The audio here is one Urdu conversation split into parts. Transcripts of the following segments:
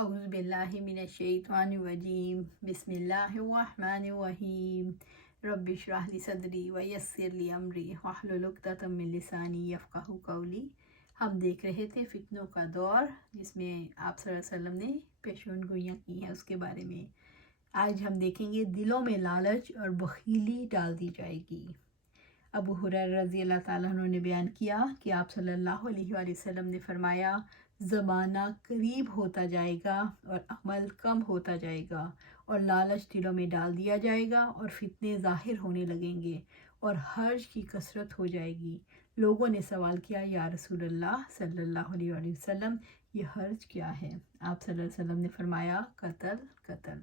اعوذ باللہ من الشیطان الرجیم بسم اللہ الرحمن الرحیم رب اشرح لی صدری ویسر لی امری واحلل عقدۃ من لسانی یفقہوا قولی۔ ہم دیکھ رہے تھے فتنوں کا دور، جس میں آپ صلی اللہ علیہ وسلم نے پیشن گوئیاں کی ہیں اس کے بارے میں۔ آج ہم دیکھیں گے دلوں میں لالچ اور بخیلی ڈال دی جائے گی۔ ابو ہریرہ رضی اللہ تعالیٰ عنہ نے بیان کیا کہ آپ صلی اللہ علیہ وآلہ وسلم نے فرمایا، زمانہ قریب ہوتا جائے گا اور عمل کم ہوتا جائے گا، اور لالچ دلوں میں ڈال دیا جائے گا، اور فتنے ظاہر ہونے لگیں گے، اور حرج کی کثرت ہو جائے گی۔ لوگوں نے سوال کیا، یا رسول اللہ صلی اللہ علیہ وآلہ وسلم، یہ حرج کیا ہے؟ آپ صلی اللہ علیہ وسلم نے فرمایا، قتل۔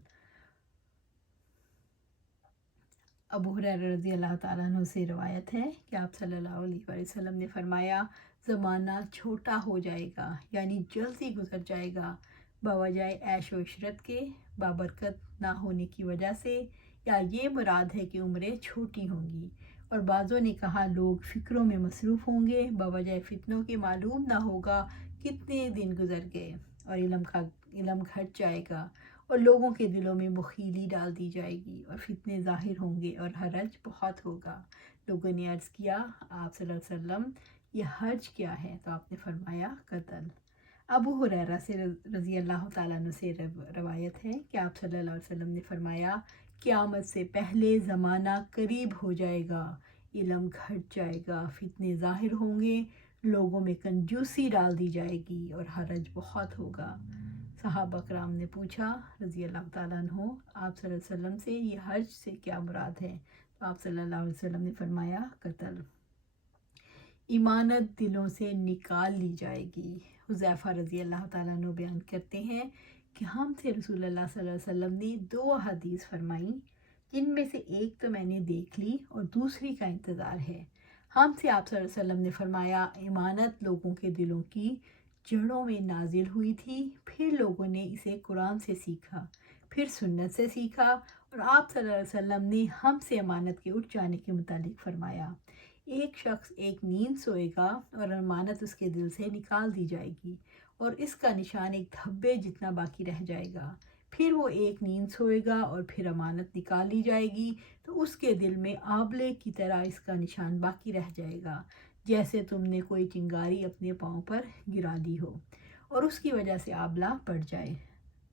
ابو ہریرہ رضی اللہ تعالیٰ عنہ سے روایت ہے کہ آپ صلی اللہ علیہ وآلہ وسلم نے فرمایا، زمانہ چھوٹا ہو جائے گا، یعنی جلدی گزر جائے گا، بوجہ عیش و عشرت کے، بابرکت نہ ہونے کی وجہ سے، یا یہ مراد ہے کہ عمریں چھوٹی ہوں گی۔ اور بعضوں نے کہا، لوگ فکروں میں مصروف ہوں گے، بوجہ فتنوں کے معلوم نہ ہوگا کتنے دن گزر گئے، اور علم گھٹ جائے گا، اور لوگوں کے دلوں میں بخیلی ڈال دی جائے گی، اور فتنے ظاہر ہوں گے، اور حرج بہت ہوگا۔ لوگوں نے عرض کیا، آپ صلی اللہ علیہ وسلم، یہ حرج کیا ہے؟ تو آپ نے فرمایا، قتل۔ ابو ہریرہ سے رضی اللہ تعالیٰ عنہ سے روایت ہے کہ آپ صلی اللہ علیہ وسلم نے فرمایا، قیامت سے پہلے زمانہ قریب ہو جائے گا، علم گھٹ جائے گا، فتنے ظاہر ہوں گے، لوگوں میں کنجوسی ڈال دی جائے گی، اور حرج بہت ہوگا۔ صحابہ کرام نے پوچھا رضی اللہ تعالیٰ عنہ آپ صلی اللہ علیہ وسلم سے، یہ حرج سے کیا مراد ہے؟ تو آپ صلی اللہ علیہ وسلم نے فرمایا، قتل۔ ایمانت دلوں سے نکال لی جائے گی۔ حذیفہ رضی اللہ تعالیٰ عنہ بیان کرتے ہیں کہ ہم سے رسول اللہ صلی اللہ علیہ وسلم نے 2 حدیث فرمائیں، جن میں سے ایک تو میں نے دیکھ لی اور دوسری کا انتظار ہے۔ ہم سے آپ صلی اللہ علیہ وسلم نے فرمایا، ایمانت لوگوں کے دلوں کی جڑوں میں نازل ہوئی تھی، پھر لوگوں نے اسے قرآن سے سیکھا، پھر سنت سے سیکھا، اور آپ صلی اللہ علیہ وسلم نے ہم سے امانت کے اٹھ جانے کے متعلق فرمایا، ایک شخص ایک نیند سوئے گا اور امانت اس کے دل سے نکال دی جائے گی، اور اس کا نشان ایک دھبے جتنا باقی رہ جائے گا۔ پھر وہ ایک نیند سوئے گا اور پھر امانت نکال لی جائے گی، تو اس کے دل میں آبلے کی طرح اس کا نشان باقی رہ جائے گا، جیسے تم نے کوئی چنگاری اپنے پاؤں پر گرا لی ہو اور اس کی وجہ سے آبلہ پڑ جائے۔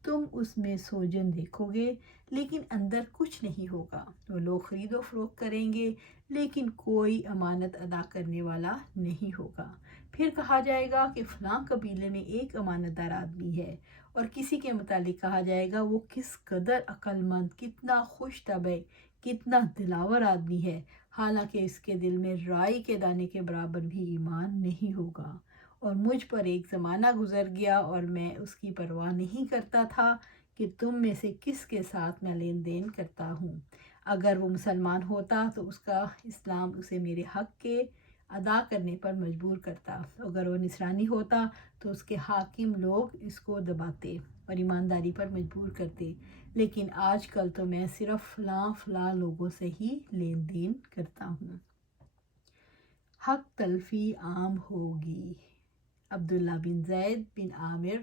تم اس میں سوجن دیکھو گے، لیکن اندر کچھ نہیں ہوگا۔ وہ لوگ خرید و فروخت کریں گے، لیکن کوئی امانت ادا کرنے والا نہیں ہوگا۔ پھر کہا جائے گا کہ فلاں قبیلے میں ایک امانت دار آدمی ہے، اور کسی کے متعلق کہا جائے گا، وہ کس قدر عقل مند، کتنا خوش طبع، کتنا دلاور آدمی ہے، حالانکہ اس کے دل میں رائی کے دانے کے برابر بھی ایمان نہیں ہوگا۔ اور مجھ پر ایک زمانہ گزر گیا اور میں اس کی پرواہ نہیں کرتا تھا کہ تم میں سے کس کے ساتھ میں لین دین کرتا ہوں۔ اگر وہ مسلمان ہوتا تو اس کا اسلام اسے میرے حق کے ادا کرنے پر مجبور کرتا، اگر وہ نصرانی ہوتا تو اس کے حاکم لوگ اس کو دباتے اور ایمانداری پر مجبور کرتے، لیکن آج کل تو میں صرف فلاں لوگوں سے ہی لین دین کرتا ہوں۔ حق تلفی عام ہوگی۔ عبداللہ بن زید بن عامر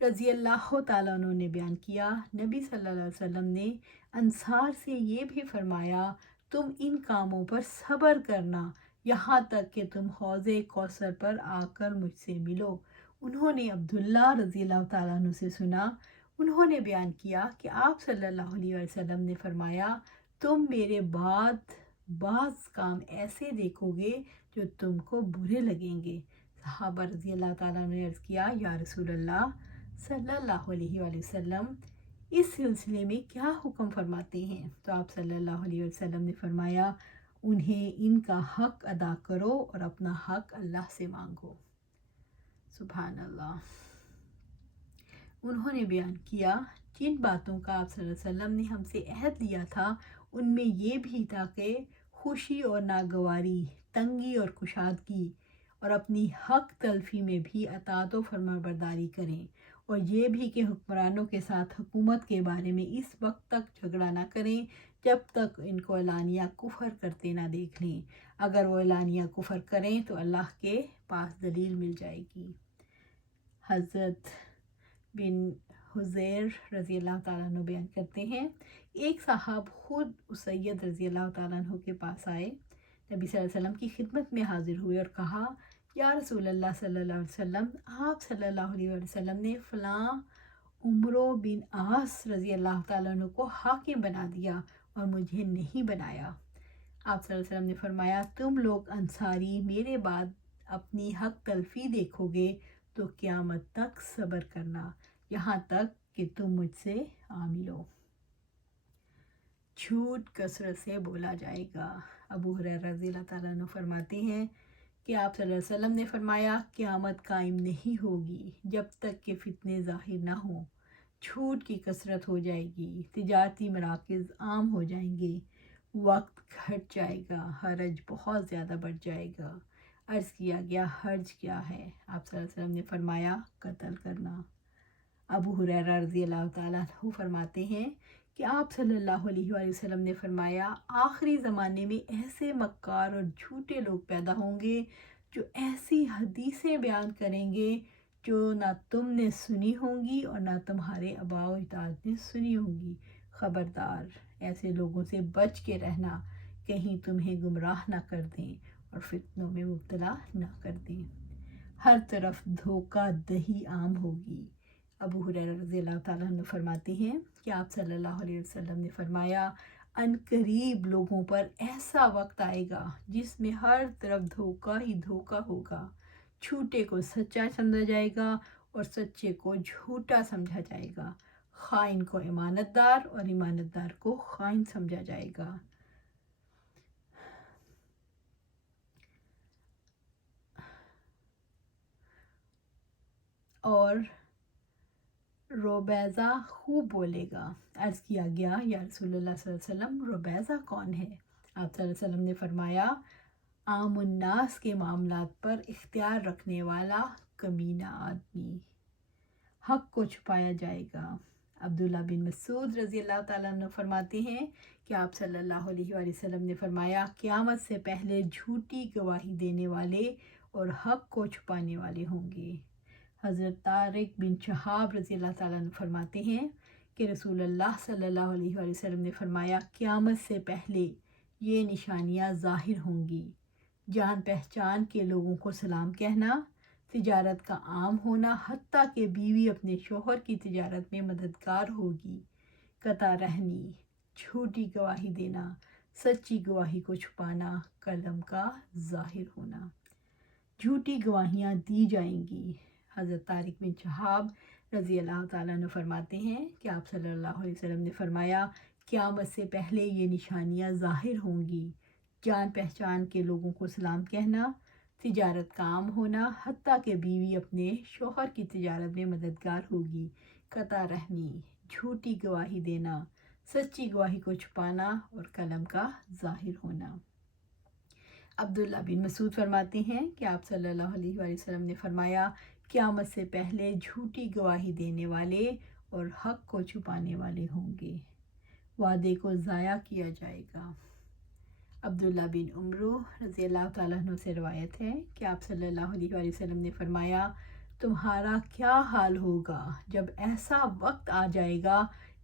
رضی اللہ تعالیٰ عنہ نے بیان کیا، نبی صلی اللہ علیہ وسلم نے انصار سے یہ بھی فرمایا، تم ان کاموں پر صبر کرنا یہاں تک کہ تم حوض کوثر پر آ کر مجھ سے ملو۔ انہوں نے عبداللہ رضی اللہ تعالیٰ عنہ سے سنا، انہوں نے بیان کیا کہ آپ صلی اللہ علیہ وسلم نے فرمایا، تم میرے بعد بعض کام ایسے دیکھو گے جو تم کو برے لگیں گے۔ صحابہ رضی اللہ تعالیٰ نے عرض کیا، یا رسول اللہ صلی اللہ علیہ وآلہ وسلم، اس سلسلے میں کیا حکم فرماتے ہیں؟ تو آپ صلی اللہ علیہ وسلم نے فرمایا، انہیں ان کا حق ادا کرو اور اپنا حق اللہ سے مانگو۔ سبحان اللہ۔ انہوں نے بیان کیا، جن باتوں کا آپ صلی اللہ علیہ وسلم نے ہم سے عہد لیا تھا، ان میں یہ بھی تھا کہ خوشی اور ناگواری، تنگی اور کشادگی، اور اپنی حق تلفی میں بھی اطاعت و فرمانبرداری کریں، اور یہ بھی کہ حکمرانوں کے ساتھ حکومت کے بارے میں اس وقت تک جھگڑا نہ کریں جب تک ان کو اعلانیہ کفر کرتے نہ دیکھ لیں۔ اگر وہ اعلانیہ کفر کریں تو اللہ کے پاس دلیل مل جائے گی۔ حضرت بن حزیر رضی اللہ تعالیٰ عنہ بیان کرتے ہیں، ایک صاحب خود اسید رضی اللہ تعالیٰ عنہ کے پاس آئے، نبی صلی اللہ علیہ وسلم کی خدمت میں حاضر ہوئے اور کہا، یا رسول اللہ صلی اللہ علیہ وسلم، آپ صلی اللہ علیہ وسلم نے فلاں عمرو بن عاص رضی اللہ تعالیٰ عنہ کو حاکم بنا دیا اور مجھے نہیں بنایا۔ آپ صلی اللہ علیہ وسلم نے فرمایا، تم لوگ انصاری میرے بعد اپنی حق تلفی دیکھو گے تو قیامت تک صبر کرنا، یہاں تک کہ تم مجھ سے آ ملو۔ جھوٹ کثرت سے بولا جائے گا۔ ابو ہریرہ رضی اللہ تعالیٰ عنہ فرماتے ہیں کہ آپ صلی اللہ علیہ وسلم نے فرمایا، قیامت قائم نہیں ہوگی جب تک کہ فتنے ظاہر نہ ہوں، جھوٹ کی کثرت ہو جائے گی، تجارتی مراکز عام ہو جائیں گے، وقت گھٹ جائے گا، حرج بہت زیادہ بڑھ جائے گا۔ عرض کیا گیا، حرج کیا ہے؟ آپ صلی اللہ علیہ وسلم نے فرمایا، قتل کرنا۔ ابو ہریرہ رضی اللہ تعالیٰ عنہ فرماتے ہیں کہ آپ صلی اللہ علیہ وآلہ وسلم نے فرمایا، آخری زمانے میں ایسے مکار اور جھوٹے لوگ پیدا ہوں گے جو ایسی حدیثیں بیان کریں گے جو نہ تم نے سنی ہوں گی اور نہ تمہارے آباء و اجداد نے سنی ہوں گی۔ خبردار، ایسے لوگوں سے بچ کے رہنا، کہیں تمہیں گمراہ نہ کر دیں اور فتنوں میں مبتلا نہ کر دیں۔ ہر طرف دھوکہ دہی عام ہوگی۔ ابو ہریرہ رضی اللہ تعالیٰ عنہ فرماتے ہیں کہ آپ صلی اللہ علیہ وسلم نے فرمایا، ان قریب لوگوں پر ایسا وقت آئے گا جس میں ہر طرف دھوکہ ہی دھوکہ ہوگا، جھوٹے کو سچا سمجھا جائے گا اور سچے کو جھوٹا سمجھا جائے گا، خائن کو امانت دار اور امانت دار کو خائن سمجھا جائے گا۔ اور روبیضہ خوب بولے گا۔ عرض کیا گیا، یا رسول اللہ صلی اللہ علیہ وسلم، روبیضہ کون ہے؟ آپ صلی اللہ علیہ وسلم نے فرمایا، عام الناس کے معاملات پر اختیار رکھنے والا کمینہ آدمی، حق کو چھپایا جائے گا۔ عبداللہ بن مسعود رضی اللہ تعالیٰ عنہ فرماتے ہیں کہ آپ صلی اللہ علیہ وآلہ وسلم نے فرمایا، قیامت سے پہلے جھوٹی گواہی دینے والے اور حق کو چھپانے والے ہوں گے۔ حضرت طارق بن شہاب رضی اللہ تعالیٰ عنہ فرماتے ہیں کہ رسول اللہ صلی اللہ علیہ وآلہ وسلم نے فرمایا، قیامت سے پہلے یہ نشانیاں ظاہر ہوں گی: جان پہچان کے لوگوں کو سلام کہنا، تجارت کا عام ہونا، حتیٰ کہ بیوی اپنے شوہر کی تجارت میں مددگار ہوگی، قطع رہنی، جھوٹی گواہی دینا، سچی گواہی کو چھپانا، قلم کا ظاہر ہونا۔ جھوٹی گواہیاں دی جائیں گی۔ حضرت طارق بن شہاب رضی اللہ تعالیٰ عنہ فرماتے ہیں کہ آپ صلی اللہ علیہ وسلم نے فرمایا، قیامت سے پہلے یہ نشانیاں ظاہر ہوں گی: جان پہچان کے لوگوں کو سلام کہنا، تجارت کا عام ہونا، حتیٰ کہ بیوی اپنے شوہر کی تجارت میں مددگار ہوگی، قطع رحمی، جھوٹی گواہی دینا، سچی گواہی کو چھپانا اور قلم کا ظاہر ہونا۔ عبداللہ بن مسعود فرماتے ہیں کہ آپ صلی اللہ علیہ وآلہ وسلم نے فرمایا، قیامت سے پہلے جھوٹی گواہی دینے والے اور حق کو چھپانے والے ہوں گے، وعدے کو ضائع کیا جائے گا۔ عبداللہ بن عمرو رضی اللہ تعالیٰ عنہ سے روایت ہے کہ آپ صلی اللہ علیہ وآلہ وسلم نے فرمایا، تمہارا کیا حال ہوگا جب ایسا وقت آ جائے گا،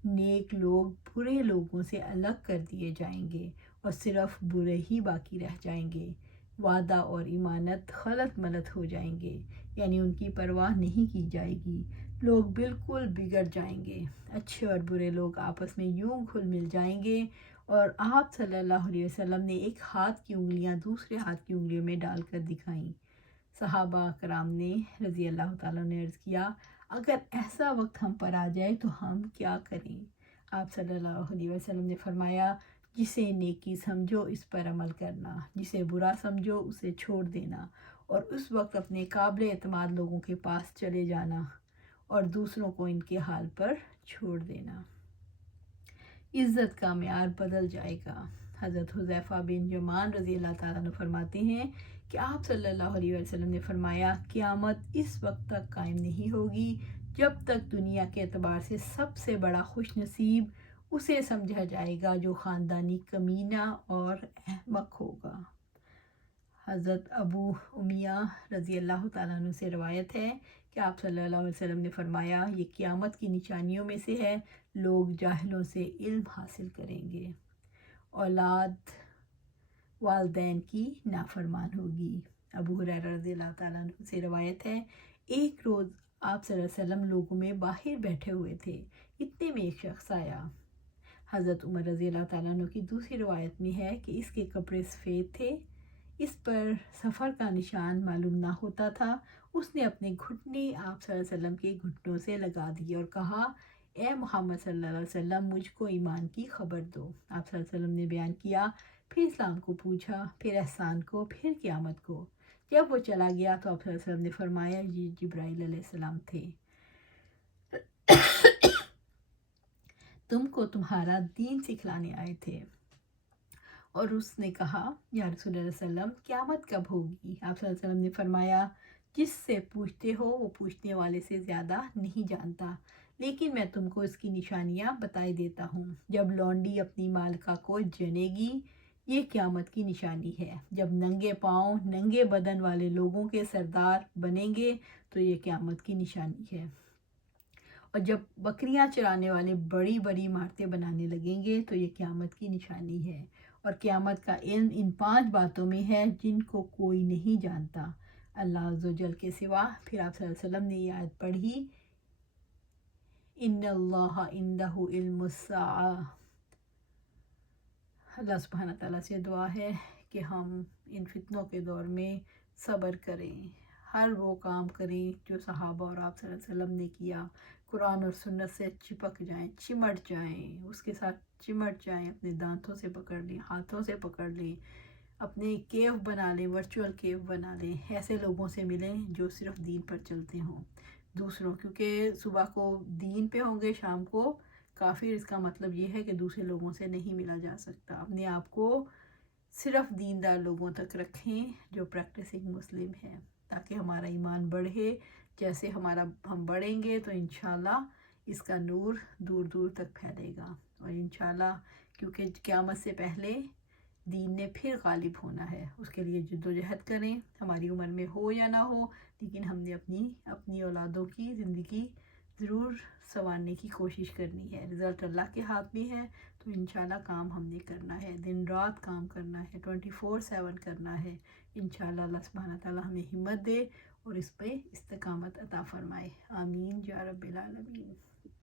نیک لوگ برے لوگوں سے الگ کر دیے جائیں گے اور صرف برے ہی باقی رہ جائیں گے، وعدہ اور امانت خلط ملط ہو جائیں گے، یعنی ان کی پرواہ نہیں کی جائے گی، لوگ بالکل بگڑ جائیں گے، اچھے اور برے لوگ آپس میں یوں گھل مل جائیں گے۔ اور آپ صلی اللہ علیہ وسلم نے ایک ہاتھ کی انگلیاں دوسرے ہاتھ کی انگلیوں میں ڈال کر دکھائیں۔ صحابہ کرام نے رضی اللہ تعالیٰ نے عرض کیا، اگر ایسا وقت ہم پر آ جائے تو ہم کیا کریں؟ آپ صلی اللہ علیہ وسلم نے فرمایا، جسے نیکی سمجھو اس پر عمل کرنا، جسے برا سمجھو اسے چھوڑ دینا، اور اس وقت اپنے قابل اعتماد لوگوں کے پاس چلے جانا اور دوسروں کو ان کے حال پر چھوڑ دینا۔ عزت کا معیار بدل جائے گا۔ حضرت حذیفہ بن یمان رضی اللہ تعالیٰ عنہ فرماتے ہیں کہ آپ صلی اللہ علیہ وسلم نے فرمایا، قیامت اس وقت تک قائم نہیں ہوگی جب تک دنیا کے اعتبار سے سب سے بڑا خوش نصیب اسے سمجھا جائے گا جو خاندانی کمینہ اور احمق ہوگا۔ حضرت ابو امیہ رضی اللہ تعالیٰ عنہ سے روایت ہے کہ آپ صلی اللہ علیہ وسلم نے فرمایا یہ قیامت کی نشانیوں میں سے ہے، لوگ جاہلوں سے علم حاصل کریں گے، اولاد والدین کی نافرمان ہوگی۔ ابو ہریرہ رضی اللہ تعالیٰ عنہ سے روایت ہے، ایک روز آپ صلی اللہ علیہ وسلم لوگوں میں باہر بیٹھے ہوئے تھے، اتنے میں ایک شخص آیا۔ حضرت عمر رضی اللہ تعالیٰ عنہ کی دوسری روایت میں ہے کہ اس کے کپڑے سفید تھے، اس پر سفر کا نشان معلوم نہ ہوتا تھا۔ اس نے اپنے گھٹنے آپ صلی اللہ علیہ وسلم کے گھٹنوں سے لگا دیے اور کہا، اے محمد صلی اللہ علیہ وسلم مجھ کو ایمان کی خبر دو۔ آپ صلی اللہ علیہ وسلم نے بیان کیا، پھر اسلام کو پوچھا، پھر احسان کو، پھر قیامت کو۔ جب وہ چلا گیا تو آپ صلی اللہ علیہ وسلم نے فرمایا یہ جبرائیل علیہ السلام تھے، تم کو تمہارا دین سکھلانے آئے تھے۔ اور اس نے کہا، یا رسول اللہ صلی اللہ علیہ وسلم قیامت کب ہوگی؟ آپ صلی اللہ علیہ وسلم نے فرمایا، جس سے پوچھتے ہو وہ پوچھنے والے سے زیادہ نہیں جانتا، لیکن میں تم کو اس کی نشانیاں بتائی دیتا ہوں۔ جب لونڈی اپنی مالکہ کو جنے گی، یہ قیامت کی نشانی ہے۔ جب ننگے پاؤں ننگے بدن والے لوگوں کے سردار بنیں گے تو یہ قیامت کی نشانی ہے۔ اور جب بکریاں چرانے والے بڑی بڑی عمارتیں بنانے لگیں گے تو یہ قیامت کی نشانی ہے۔ اور قیامت کا علم ان 5 باتوں میں ہے جن کو کوئی نہیں جانتا اللہ عز و جل کے سوا۔ پھر آپ صلی اللہ علیہ وسلم نے یہ آیت پڑھی، ان اللہ عندہ علم الساعہ۔ اللہ سبحانہ تعالیٰ سے دعا ہے کہ ہم ان فتنوں کے دور میں صبر کریں، ہر وہ کام کریں جو صحابہ اور آپ صلی اللہ علیہ وسلم نے کیا، قرآن اور سنت سے چپک جائیں، چمٹ جائیں، اس کے ساتھ چمٹ جائیں، اپنے دانتوں سے پکڑ لیں، ہاتھوں سے پکڑ لیں، اپنے کیو بنا لیں، ورچوئل کیو بنا لیں، ایسے لوگوں سے ملیں جو صرف دین پر چلتے ہوں دوسروں، کیونکہ صبح کو دین پہ ہوں گے، شام کو کافر، اس کا مطلب یہ ہے کہ دوسرے لوگوں سے نہیں ملا جا سکتا۔ اپنے آپ کو صرف دیندار لوگوں تک رکھیں جو پریکٹسنگ مسلم ہیں، تاکہ ہمارا ایمان بڑھے۔ جیسے ہم بڑھیں گے تو انشاءاللہ اس کا نور دور دور تک پھیلے گا، اور انشاءاللہ کیونکہ قیامت سے پہلے دین نے پھر غالب ہونا ہے، اس کے لیے جد و جہد کریں، ہماری عمر میں ہو یا نہ ہو، لیکن ہم نے اپنی اولادوں کی زندگی ضرور سنوارنے کی کوشش کرنی ہے۔ رزلٹ اللہ کے ہاتھ میں ہے، تو انشاءاللہ کام ہم نے کرنا ہے، دن رات کام کرنا ہے، 24/7 کرنا ہے۔ انشاءاللہ اللہ سبحانہ تعالیٰ ہمیں ہمت دے اور اس پہ استقامت عطا فرمائے، آمین یا رب العالمین۔